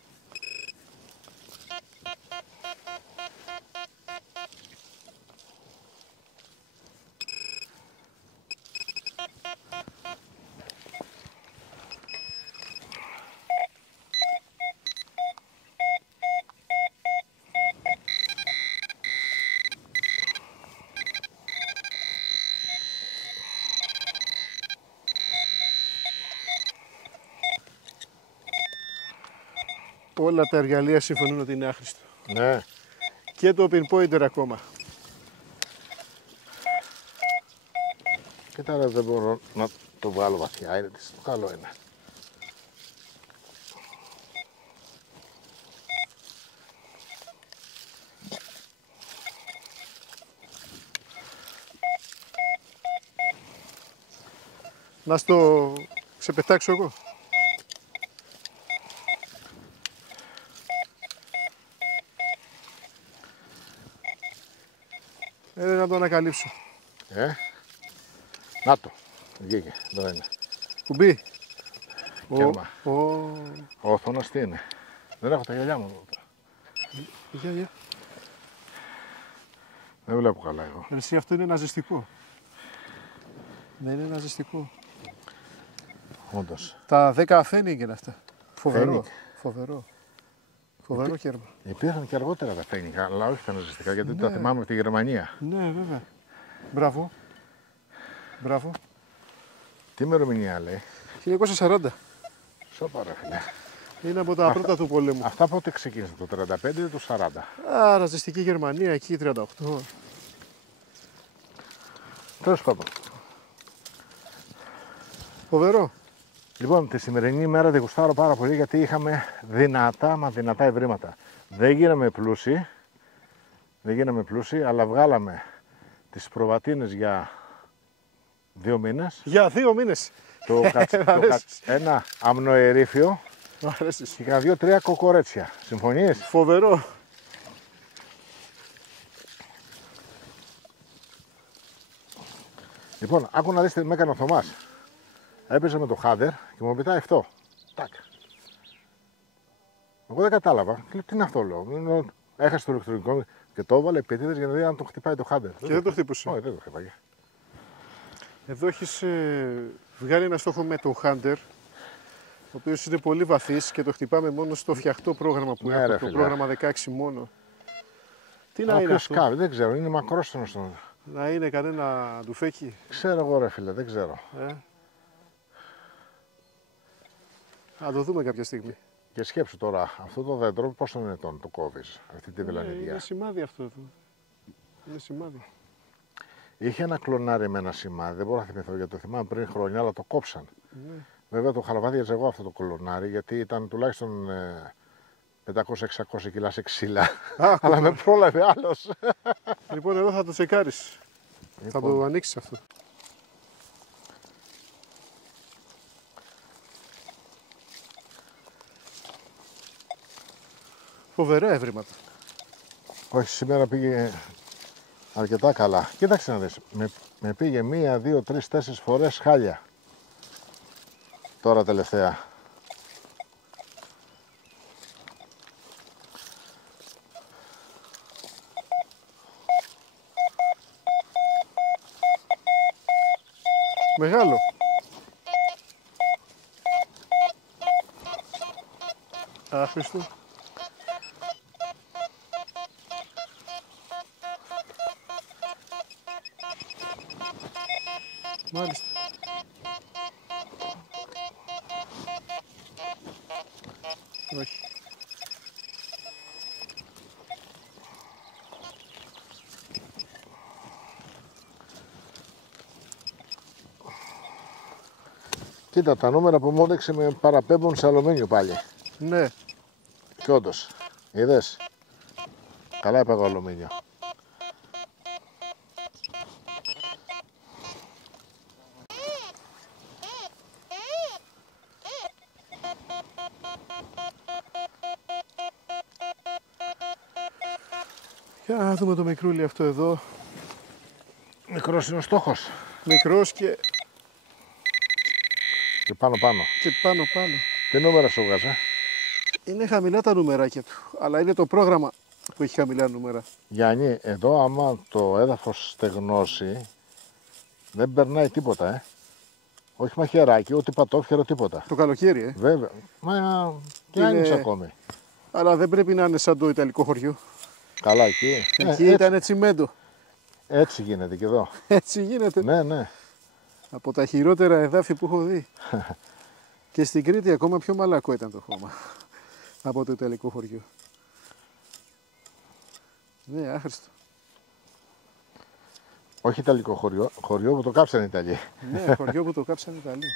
Όλα τα εργαλεία συμφωνούν ότι είναι άχρηστο. Ναι. Και το pinpointer ακόμα. Και τώρα δεν μπορώ να το βγάλω βαθιά. Είναι καλό είναι. Να στο ξεπετάξω εγώ. Να το ανακαλύψω. Να το. Βγήκε. Εδώ είναι. Κουμπί. Κέρμα. Ο οθόνος τι είναι. Δεν έχω τα γυαλιά μου εδώ. Γεια. Δεν βλέπω καλά εγώ. Εσύ αυτό είναι ένα ζεστικό. Δεν είναι ένα ζεστικό. Όντως. Τα 10 φένιγκ είναι αυτά. Φοβερό. Φένιγκ. Φοβερό κέρμα. Υπήρχαν και αργότερα τα φένικα, αλλά όχι τα ναζιστικά, γιατί τα θυμάμαι από τη Γερμανία. Ναι, βέβαια. Μπράβο. Μπράβο. Τι ημερομηνία λέει. 1940. Σώπα ρε φίλε. Είναι από τα πρώτα του πολέμου. Αυτά πότε ξεκίνησαν, το 35 ή το 40. Ρατσιστική Γερμανία, εκεί 38. Τέλος πάντων. Φοβερό. Λοιπόν, τη σημερινή ημέρα τη γουστάρω πάρα πολύ γιατί είχαμε δυνατά ευρήματα. Δεν γίναμε πλούσιοι, αλλά βγάλαμε τις προβατίνες για 2 μήνες. Για 2 μήνες. Ένα αμνοερήφιο και κάνα 2-3 κοκορέτσια. Συμφωνείς? Φοβερό. Λοιπόν, άκου να δεις τι με έκανε ο Θωμάς. Έπαιζε με το χάντερ και μου πετάει αυτό. Τάκ. Εγώ δεν κατάλαβα. Τι είναι αυτό, λέω. Έχασε το ηλεκτρονικό και το έβαλε επίτηδες για να δει αν το χτυπάει το χάντερ. Και δεν το χτύπησε. Όχι, δεν το χτυπάει. Εδώ έχεις βγάλει ένα στόχο με το Hunter, ο οποίος είναι πολύ βαθύς και το χτυπάμε μόνο στο φτιαχτό πρόγραμμα που έχω, το πρόγραμμα 16 μόνο. Τι να είναι αυτό? Σκάβει, δεν ξέρω, είναι μακρόστενος. Να είναι κανένα ντουφέκι. Ξέρω εγώ ρε φίλε, δεν ξέρω. Θα το δούμε κάποια στιγμή. Και σκέψου τώρα, αυτό το δέντρο πόσο ετών το κόβεις, αυτή τη βελανιδιά. Είναι σημάδι αυτό εδώ. Είναι σημάδι. Είχε ένα κλονάρι με ένα σημάδι, δεν μπορώ να θυμηθώ γιατί το θυμάμαι πριν χρόνια, αλλά το κόψαν. Ναι. Βέβαια το χαλαβάδιαζε εγώ αυτό το κλονάρι, γιατί ήταν τουλάχιστον 500-600 κιλά σε ξύλα. Αλλά με πρόλαβε άλλος. Λοιπόν, εδώ θα το τσεκάρεις. Θα το ανοίξεις αυτό. Φοβερά ευρήματα. Όχι, σήμερα πήγε αρκετά καλά. Κοίταξε να δεις, με πήγε 1, 2, 3, 4 φορές χάλια. Τώρα τελευταία. Μεγάλο. Άχρηστο. Μάλιστα. Όχι. Κοίτα, τα νούμερα που μου έδειξε με παραπέμπουν σε αλουμίνιο πάλι. Ναι. Και όντως, είδες. Καλά έπαγα αλουμίνιο. Για να δούμε το μικρούλι αυτό εδώ. Μικρός είναι ο στόχος. Μικρός και Και πάνω. πάνω. Τι νούμερα σου βγάζα? Είναι χαμηλά τα νούμεράκια του, αλλά είναι το πρόγραμμα που έχει χαμηλά νούμερα. Γιάννη, εδώ άμα το έδαφος στεγνώσει, δεν περνάει τίποτα, Όχι μαχαιράκι, ούτε πατόφιερο, τίποτα. Το καλοκαίρι, Βέβαια. Μα και Είναι- άνοιξε ακόμη. Αλλά δεν πρέπει να είναι σαν το ιταλικό χωριό. Καλά εκεί. Εκεί Έτσι, ήταν τσιμέντο. έτσι γίνεται και εδώ. Έτσι γίνεται. Ναι. Από τα χειρότερα εδάφη που έχω δει. Και στην Κρήτη ακόμα πιο μαλακό ήταν το χώμα από το ιταλικό χωριό. Ναι, άχρηστο. Όχι ιταλικό χωριό, χωριό που το κάψανε οι Ιταλοί. Ναι, χωριό που το κάψαν οι Ιταλοί.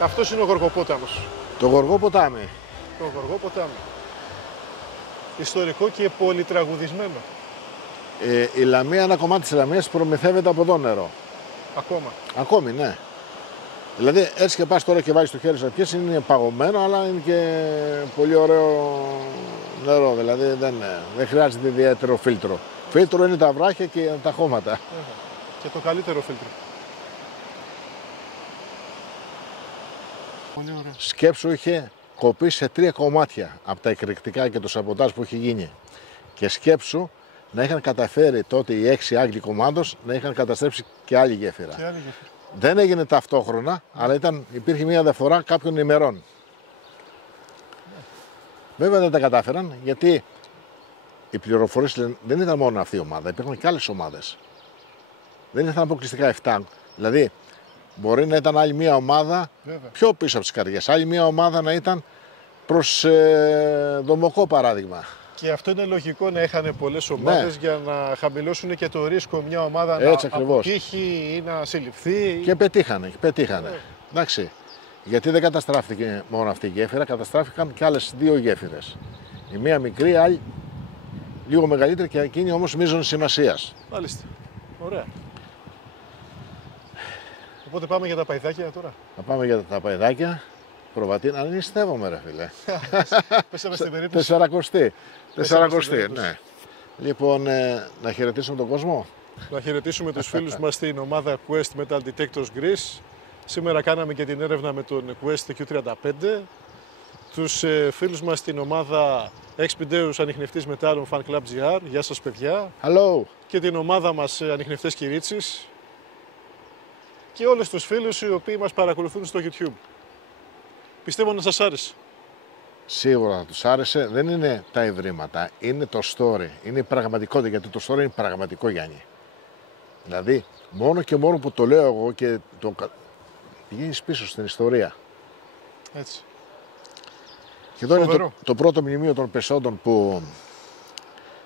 Αυτός είναι ο Γοργοπόταμος. Το γοργό ποτάμι. Το Γοργοπόταμο. Ιστορικό και πολυτραγουδισμένο. Η Λαμία, ένα κομμάτι της Λαμίας προμηθεύεται από εδώ νερό. Ακόμα. Ακόμη, ναι. Δηλαδή, έτσι και πας τώρα και βάζεις το χέρι σου να πιεις, είναι παγωμένο, αλλά είναι και πολύ ωραίο νερό. Δηλαδή, δεν χρειάζεται ιδιαίτερο φίλτρο. Φίλτρο είναι τα βράχια και τα χώματα. Και το καλύτερο φίλτρο. Πολύ ωραίο. Σκέψου, είχε κοπεί σε 3 κομμάτια από τα εκρηκτικά και το σαμποτάζ που είχε γίνει. Και σκέψου να είχαν καταφέρει τότε οι 6 Άγγλοι κομμάντος να είχαν καταστρέψει και άλλη γέφυρα. Και άλλη γέφυρα. Δεν έγινε ταυτόχρονα, αλλά υπήρχε μια διαφορά κάποιων ημερών. Βέβαια δεν τα κατάφεραν, γιατί οι πληροφορίες δεν ήταν μόνο αυτή η ομάδα, υπήρχαν και άλλες ομάδες. Δεν ήταν αποκλειστικά 7. Δηλαδή, μπορεί να ήταν άλλη μια ομάδα Βέβαια. πιο πίσω από τις καρδιές, άλλη μια ομάδα να ήταν προς Δομοκό παράδειγμα. Και αυτό είναι λογικό να είχαν πολλές ομάδες για να χαμηλώσουν και το ρίσκο μια ομάδα Έτσι να ακριβώς. αποτύχει ή να συλληφθεί. Και πετύχανε. Εντάξει. Γιατί δεν καταστράφηκε μόνο αυτή η γέφυρα, καταστράφηκαν και άλλες 2 γέφυρες. Η μία μικρή, η άλλη λίγο μεγαλύτερη και εκείνη όμως μείζωνος σημασίας. Μάλιστα. Ωραία. Οπότε πάμε για τα παϊδάκια τώρα. Θα πάμε για τα παϊδάκια. Προβατίνα, αν νηστεύομαι ρε φίλε. Πέσαμε στην περίπτωση. 40, ναι. Λοιπόν, να χαιρετήσουμε τον κόσμο. Να χαιρετήσουμε τους φίλους μας στην ομάδα Quest Metal Detectors Greece. Σήμερα κάναμε και την έρευνα με τον Quest Q35. Τους φίλους μας στην ομάδα Expedeus Ανιχνευτής Μετάλλων Fan Club GR. Γεια σας παιδιά. Hello. Και την ομάδα μας Ανιχνευτές Κυρίτσης. Και όλους τους φίλους οι οποίοι μας παρακολουθούν στο YouTube. Πιστεύω να σας άρεσε. Σίγουρα θα τους άρεσε. Δεν είναι τα ευρήματα, είναι το story. Είναι η πραγματικότητα, γιατί το story είναι πραγματικό, Γιάννη. Δηλαδή, μόνο και μόνο που το λέω εγώ και πηγαίνεις πίσω στην ιστορία. Έτσι. Και εδώ είναι Φοβερό. το πρώτο μνημείο των Πεσόντων που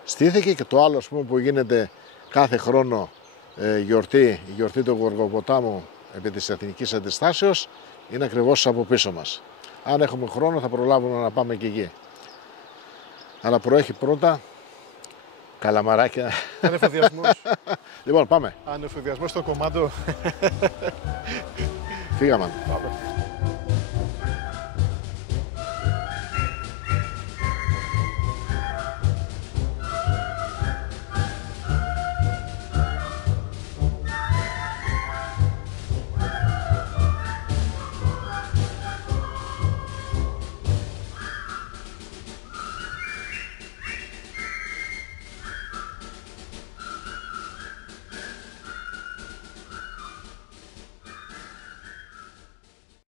στήθηκε και το άλλο, ας πούμε, που γίνεται κάθε χρόνο η γιορτή του Γοργοποτάμου επί της Εθνικής Αντιστάσεως, είναι ακριβώς από πίσω μας. Αν έχουμε χρόνο θα προλάβουμε να πάμε και εκεί. Αλλά προέχει πρώτα Καλαμαράκια. Ανεφοδιασμός. Λοιπόν, πάμε. Ανεφοδιασμός στο κομμάτι. Φύγαμε. Πάμε.